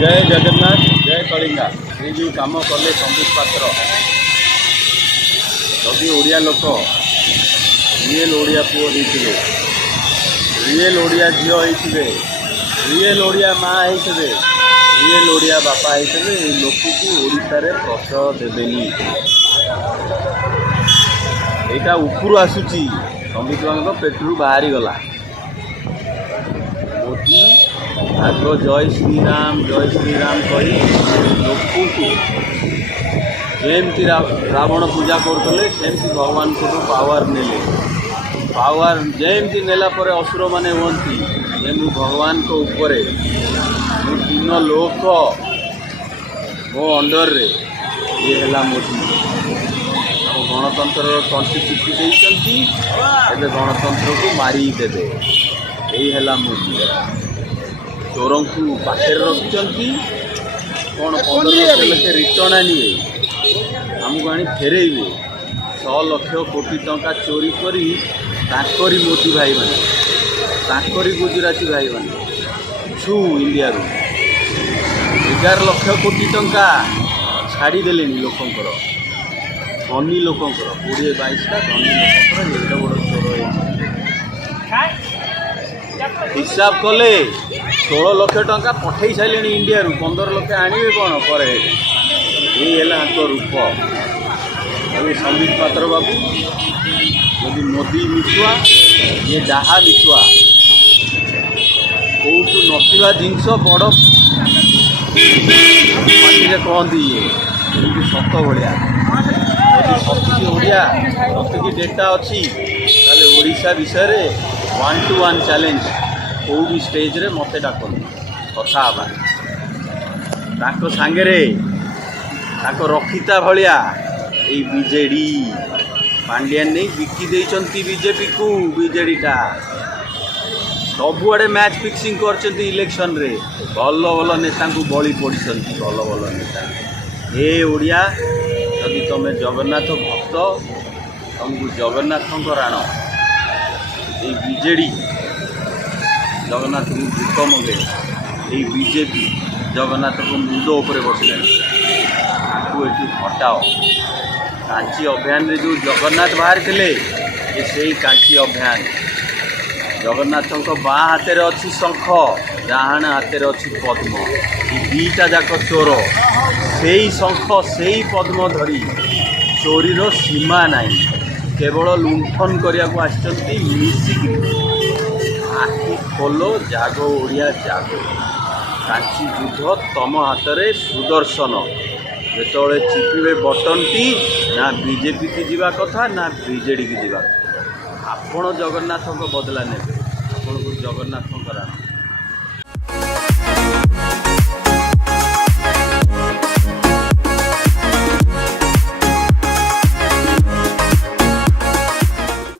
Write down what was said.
जय जगन्नाथ जय कलिंगा ये जो कम कले संबित पात्र जदि ओडिया लोक रियल ओडिया पुओ होइथिबे रियल ओडिया झियो होइथिबे रियल ओडिया माँ होइथिबे रियल ओडिया बापा होइथिबे ए लोक को ओडिसा रे प्रश्रय देबेनी एटा उपरु आसुची संबित बांग पेटरू बाहरी गला मोदी आग जय श्री राम कही लोक को जमती रावण पूजा करते सेमती भगवान को पावर नेले पावर जमती नेला पर असुर माने होती जेमु भगवान को ऊपर तीन लोक मो अंडर रे ये है मोदी गणतंत्र कंटी चिपी देती एवं गणतंत्र को मारी देवे यही है मोदी चोर को पाखे रखिंट कौन 15 लक्ष रिटर्न आने आमको आनी फेरेबे 6 लाख कोटी टंका चोरी करी ताकरी मोदी भाई मैंने ताकरी गुजराती भाई मैंने छु इंडिया 11 लाख कोटी टंका छाड़ीदे लोकंर धनी लोकंर 20-22टा धनी लोकंर एडे बड़ चोर हिसाब कले 16 लाख टंका पठे सारे इंडिया 15 लाख आणवे कौन पर ये रूप अभी संबित पात्र बाबू यदि मोदी मिछुआ ये डाहा मिछुआ कौटू नथिबा जिनस बड़ पार्टी कहती ये सत भाया यदि सतुकी ओडिया सतुकी डेटा अच्छी ताले ओडिशा विषय रे 1-to-1 चैलेंज कौ भी स्टेज रे मत डाक कथा सांगे रखिता भाया ये बीजेडी पांड्यान नहीं बिकी देइचंती बीजेपी को बीजेडीटा सबुआड़े मैच फिक्सिंग कर इलेक्शन रे भल भल नेता को बली पड़ी भल भल नेता ए ओडिया यदि तुम जगन्नाथ भक्त तुमको जगन्नाथ राण ये बीजेडी जगन्नाथ को भूक मगे ये बीजेपी जगन्नाथ को मुंड उपर बसला ये हटाओ कांची अभियान रे जो जगन्नाथ बाहर थे ये से कांची अभियान जगन्नाथ बाँ हाथ में अच्छी शंख डाहाण हाथ में अच्छी पद्म ये दीटा जाक चोर से शंख से पद्म धरी चोरीर सीमा नाई केवल लुंठन करने को मिसिक आखि खोलो जागो ओडिया जागो कांची युद्ध तम हाथ में सुदर्शन जो चिपिबे बटन टी ना बीजेपी की जीवा कथा ना बीजेडी की जीवा आपण जगन्नाथ को बदला ने आपण को जगन्नाथ राण